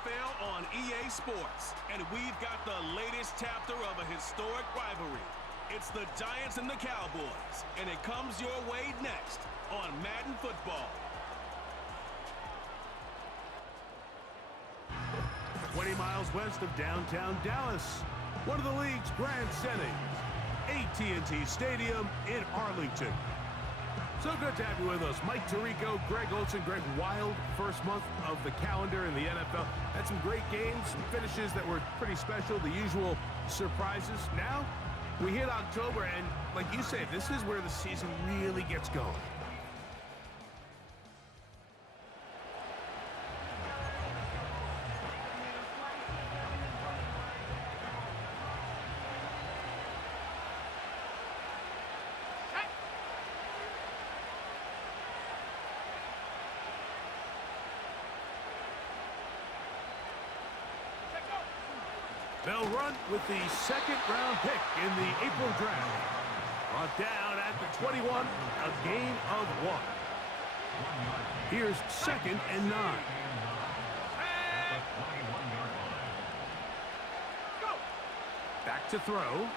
NFL on EA Sports, and we've got the latest chapter of a historic rivalry. It's the Giants and the Cowboys, and it comes your way next on Madden Football. 20 miles west of downtown Dallas, one of the league's grand settings, AT&T Stadium in Arlington. So good to have you with us. Mike Tirico, Greg Olson. Greg, wild first month of the calendar in the NFL. Had some great games, some finishes that were pretty special, the usual surprises. Now, we hit October, and like you say, this is where the season really gets going. They'll run with the second-round pick in the April draft. Brought down at the 21, a gain of 1. Here's 2nd and 9. Back to throw.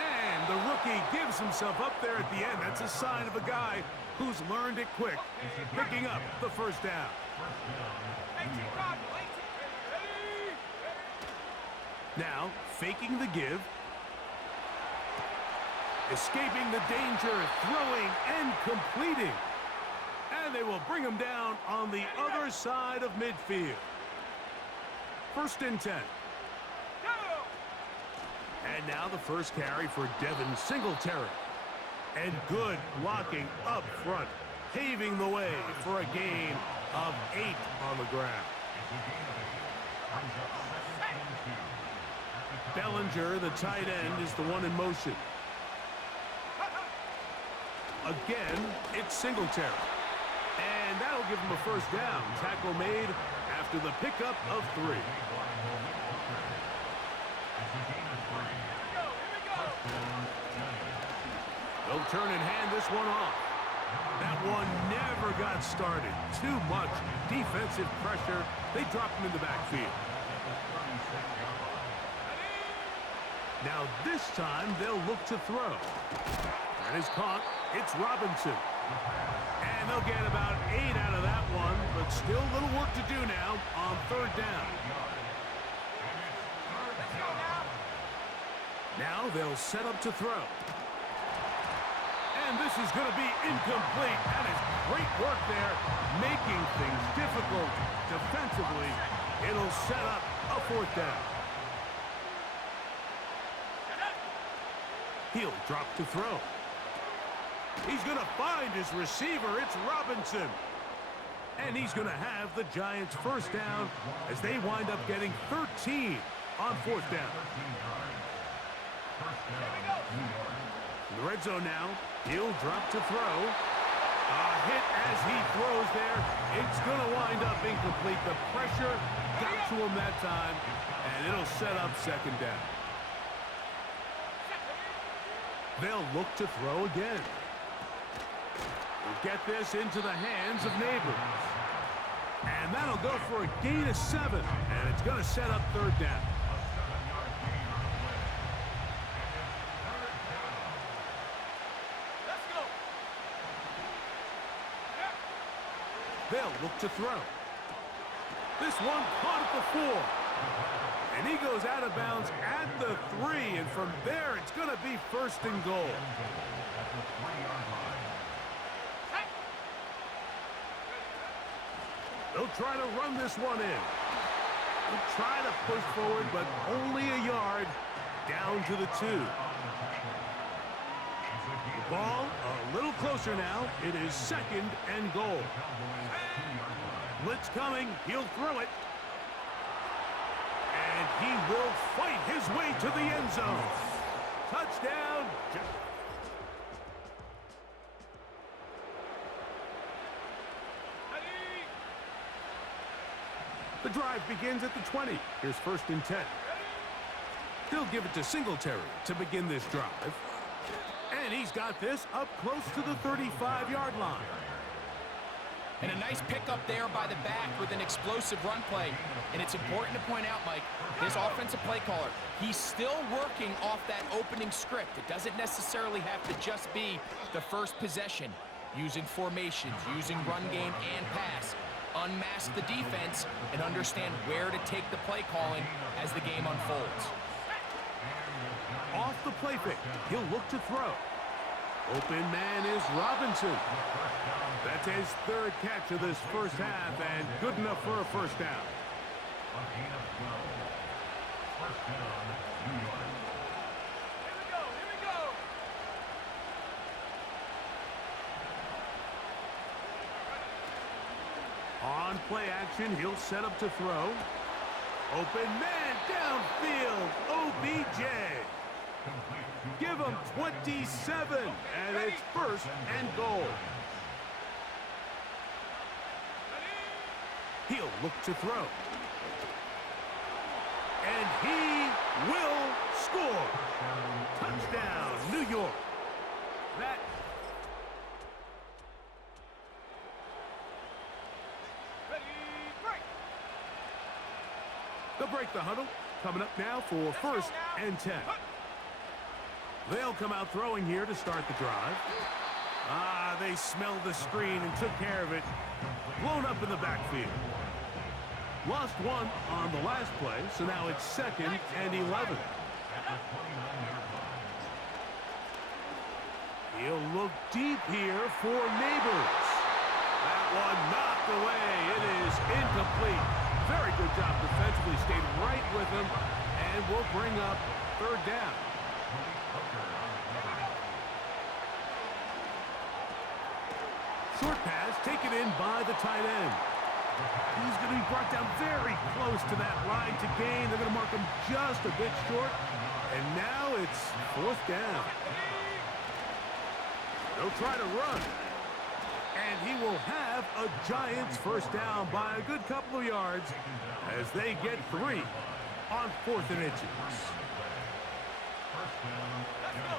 And the rookie gives himself up there at the end. That's a sign of a guy who's learned it quick, picking up the first down. Now, faking the give. Escaping the danger, throwing and completing. And they will bring him down on the other side of midfield. 1st and 10. And now the first carry for Devin Singletary. And good blocking up front, paving the way for a gain of 8 on the ground. Bellinger, the tight end, is the one in motion. Again, it's Singletary. And that'll give him a first down. Tackle made after the pickup of 3. They'll turn and hand this one off. That one never got started. Too much defensive pressure. They dropped him in the backfield. Now this time they'll look to throw. That is caught. It's Robinson. And they'll get about 8 out of that one, but still a little work to do now on 3rd down. Now they'll set up to throw. And this is going to be incomplete. That is great work there, making things difficult defensively. It'll set up a 4th down. He'll drop to throw. He's going to find his receiver. It's Robinson. And he's going to have the Giants' first down as they wind up getting 13 on 4th down. In the red zone now, he'll drop to throw. A hit as he throws there. It's going to wind up incomplete. The pressure got to him that time, and it'll set up 2nd down. They'll look to throw again. We'll get this into the hands of Neighbors. And that'll go for a gain of 7. And it's going to set up 3rd down. Let's go. They'll look to throw. This one caught at the 4. And he goes out of bounds at the 3, and from there it's going to be 1st and goal. They'll try to run this one in. They'll try to push forward, but only a yard down to the 2. The ball a little closer now. It is 2nd and goal. Blitz coming. He'll throw it. And he will fight his way to the end zone. Touchdown. The drive begins at the 20. Here's 1st and 10. He'll give it to Singletary to begin this drive. And he's got this up close to the 35-yard line. And a nice pickup there by the back with an explosive run play. And it's important to point out, Mike, this offensive play caller, he's still working off that opening script. It doesn't necessarily have to just be the first possession. Using formations, using run game and pass. Unmask the defense and understand where to take the play calling as the game unfolds. Off the play fake, he'll look to throw. Open man is Robinson. That's his third catch of this first half, and good enough for a first down. Here we go. On play action, he'll set up to throw. Open man downfield, OBJ. Give him 27, and it's first and goal. He'll look to throw. And he will score. Touchdown, New York. That they'll break the huddle. Coming up now for first and 10. They'll come out throwing here to start the drive. They smelled the screen and took care of it. Blown up in the backfield. Lost one on the last play, so now it's second and 11. He'll look deep here for Neighbors. That one knocked away. It is incomplete. Very good job defensively. Stayed right with him, and will bring up third down. Short pass taken in by the tight end. He's going to be brought down very close to that line to gain. They're going to mark him just a bit short. And now it's fourth down. They'll try to run. And he will have a Giants first down by a good couple of yards as they get 3 on 4th and inches. Let's go.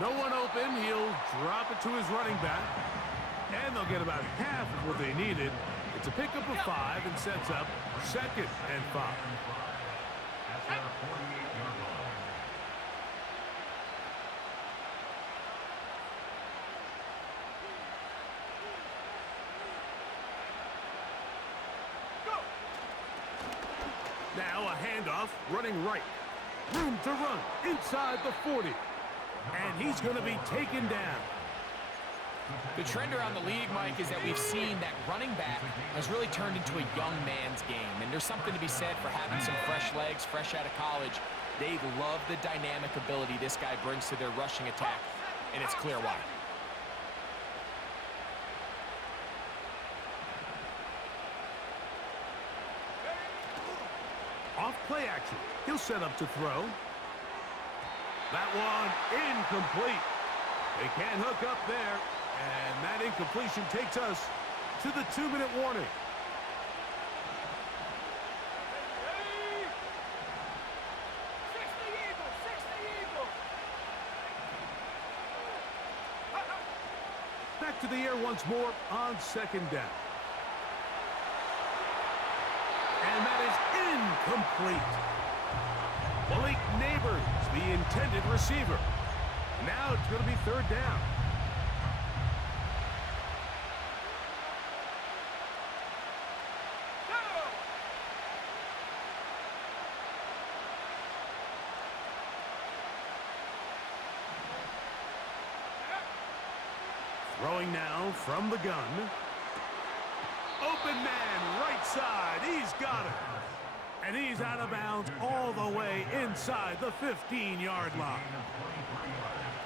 No one open. He'll drop it to his running back. And they'll get about half of what they needed. It's a pickup of 5 and sets up second and 5. Now a handoff, running right. Room to run inside the 40. And he's going to be taken down. The trend around the league, Mike, is that we've seen that running back has really turned into a young man's game. And there's something to be said for having some fresh legs, fresh out of college. They love the dynamic ability this guy brings to their rushing attack, and it's clear why. Off play action. He'll set up to throw. That one incomplete. They can't hook up there. And that incompletion takes us to the 2-minute warning. Back to the air once more on second down. And that is incomplete. Malik Neighbors, the intended receiver. Now it's going to be third down. Throwing now from the gun. Open man, right side. He's got it. And he's out of bounds all the way inside the 15-yard line.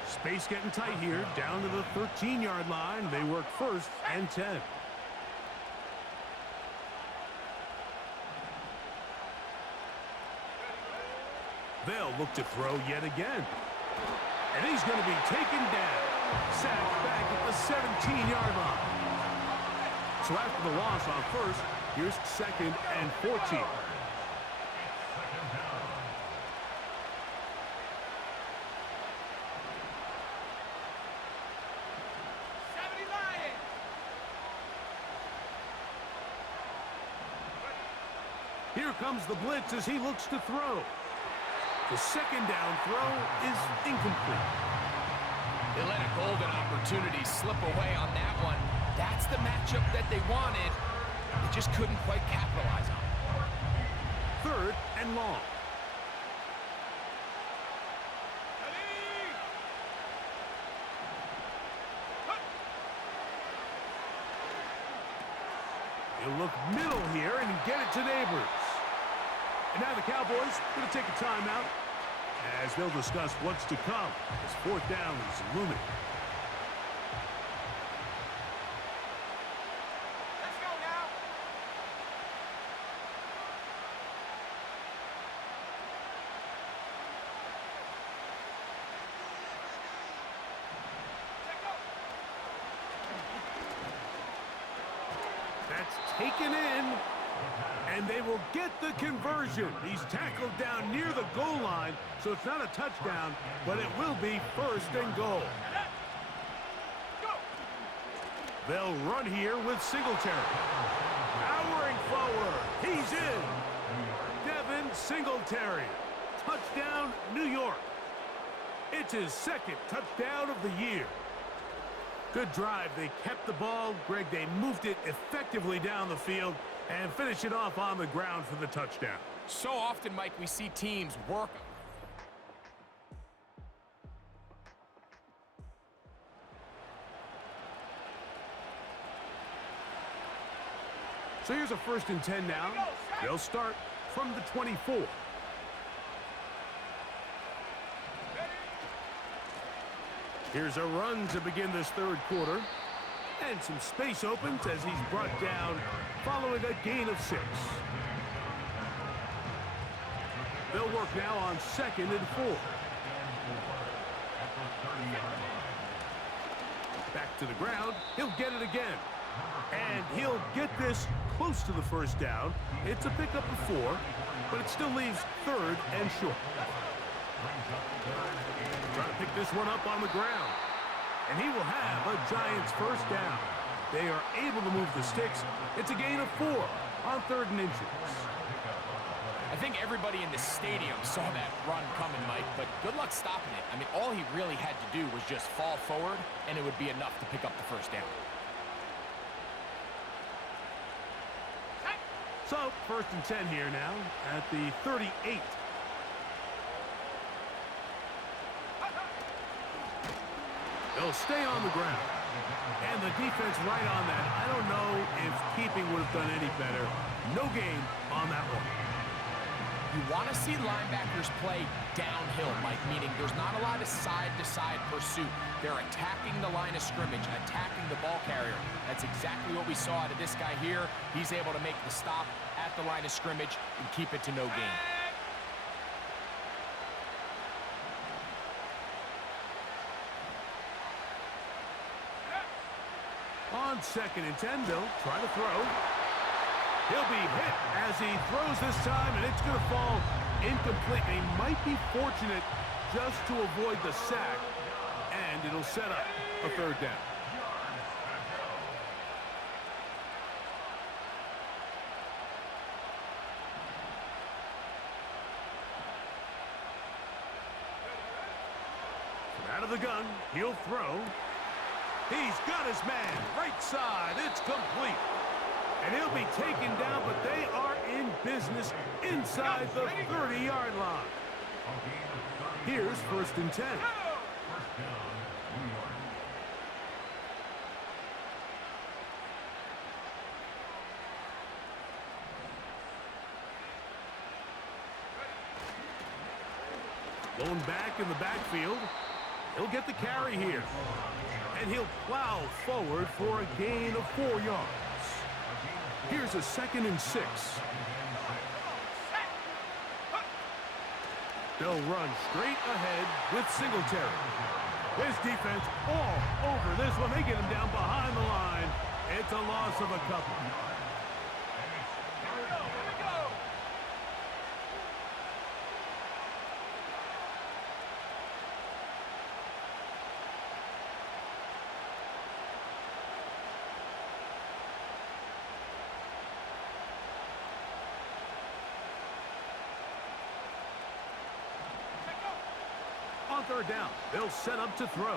Space getting tight here, down to the 13-yard line. They work first and 10. They'll look to throw yet again. And he's going to be taken down. Sacked back at the 17-yard line. So after the loss on first, here's second and 14. Here comes the blitz as he looks to throw. The second down throw is incomplete. They let a golden opportunity slip away on that one. That's the matchup that they wanted. They just couldn't quite capitalize on it. Third and long. He'll look middle here and get it to Neighbors. And now the Cowboys going to take a timeout as they'll discuss what's to come as fourth down is looming. Let's go now. That's taken in, and they will get the conversion. He's tackled down near the goal line, so it's not a touchdown, but it will be first and goal. They'll run here with Singletary. Powering forward. He's in. Devin Singletary. Touchdown, New York. It's his second touchdown of the year. Good drive. They kept the ball. Greg, they moved it effectively down the field and finish it off on the ground for the touchdown. So often, Mike, we see teams work. So here's a 1st and 10 now. They'll start from the 24. Here's a run to begin this third quarter. And some space opens as he's brought down following a gain of 6. They'll work now on 2nd and 4. Back to the ground. He'll get it again. And he'll get this close to the first down. It's a pickup of 4, but it still leaves 3rd and short. Trying to pick this one up on the ground. And he will have a Giants first down. They are able to move the sticks. It's a gain of 4 on 3rd and inches. I think everybody in the stadium saw that run coming, Mike, but good luck stopping it. I mean, all he really had to do was just fall forward, and it would be enough to pick up the first down. So, 1st and 10 here now at the 38. They'll stay on the ground. And the defense right on that. I don't know if keeping would have done any better. No gain on that one. You want to see linebackers play downhill, Mike, meaning there's not a lot of side-to-side pursuit. They're attacking the line of scrimmage, attacking the ball carrier. That's exactly what we saw out of this guy here. He's able to make the stop at the line of scrimmage and keep it to no gain. On 2nd and 10, they'll try to throw. He'll be hit as he throws this time, and it's going to fall incomplete. He might be fortunate just to avoid the sack, and it'll set up a 3rd down. Out of the gun, he'll throw. He's got his man, right side, it's complete. And he'll be taken down, but they are in business inside the 30-yard line. Here's 1st and 10. Going back in the backfield. He'll get the carry here. And he'll plow forward for a gain of 4 yards. Here's a 2nd and 6. They'll run straight ahead with Singletary. His defense all over this one. They get him down behind the line. It's a loss of a couple. On third down, they'll set up to throw.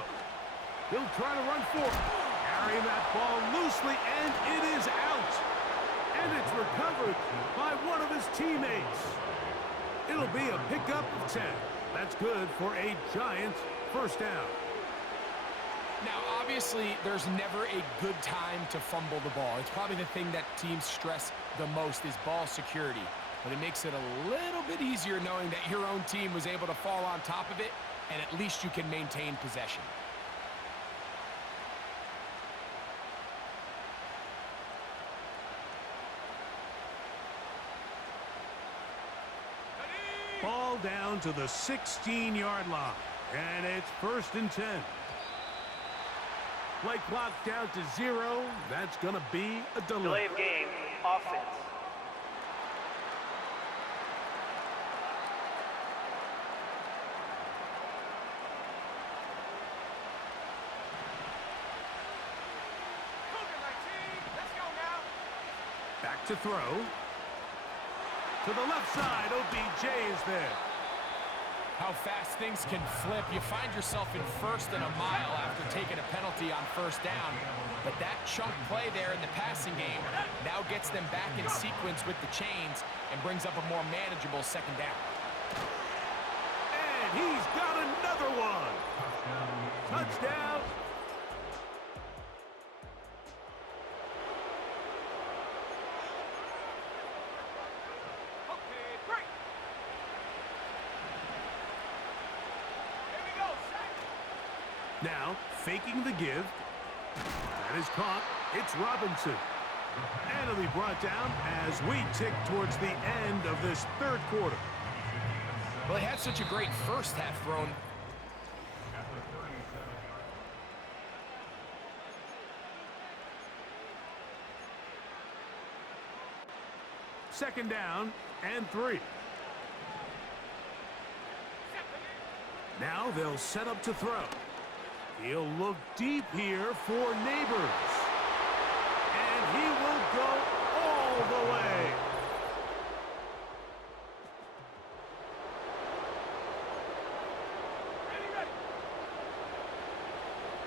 He'll try to run forward. Carrying that ball loosely, and it is out. And it's recovered by one of his teammates. It'll be a pickup of 10. That's good for a Giants first down. Now, obviously, there's never a good time to fumble the ball. It's probably the thing that teams stress the most is ball security. But it makes it a little bit easier knowing that your own team was able to fall on top of it, and at least you can maintain possession. Ball down to the 16-yard line, and it's 1st and 10. Play clock down to 0. That's going to be a delay. Delay of game, offense. Back to throw. To the left side, OBJ is there. How fast things can flip. You find yourself in 1st and a mile after taking a penalty on 1st down. But that chunk play there in the passing game now gets them back in sequence with the chains and brings up a more manageable 2nd down. And he's got another one. Touchdown. Now, faking the give. That is caught. It's Robinson. And it'll be brought down as we tick towards the end of this 3rd quarter. Well, they had such a great first half thrown. Second down and 3. Now they'll set up to throw. He'll look deep here for Neighbors. And he will go all the way.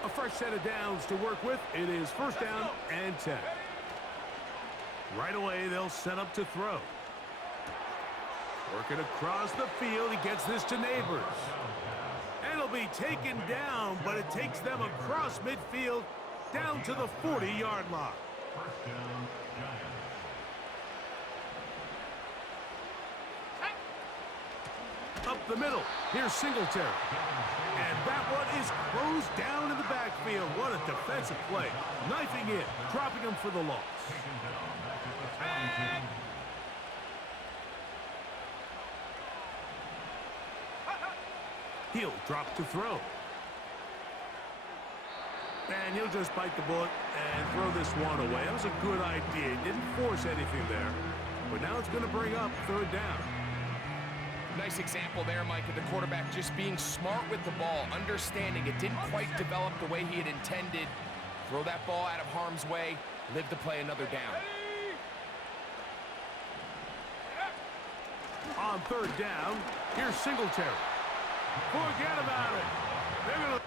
A fresh set of downs to work with. It is 1st down and 10. Right away, they'll set up to throw. Working across the field, he gets this to Neighbors. And it'll be taken down, but it takes them across midfield down to the 40-yard line. Up the middle, here's Singletary. And that one is closed down in the backfield. What a defensive play. Knifing in, dropping him for the loss. He'll drop to throw. And he'll just bite the bullet and throw this one away. That was a good idea. He didn't force anything there. But now it's going to bring up 3rd down. Nice example there, Mike, of the quarterback just being smart with the ball, understanding it didn't quite develop the way he had intended. Throw that ball out of harm's way, live to play another down. On 3rd down, here's Singletary. Forget about it. They're going to...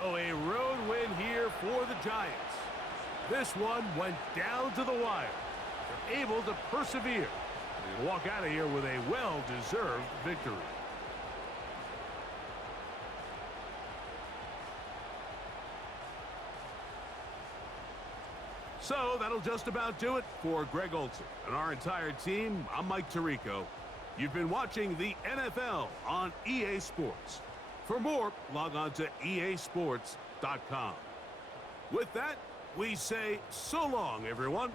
So a road win here for the Giants. This one went down to the wire. They're able to persevere and walk out of here with a well-deserved victory. So that'll just about do it for Greg Olson and our entire team. I'm Mike Tirico. You've been watching the NFL on EA Sports. For more, log on to easports.com. With that, we say so long, everyone.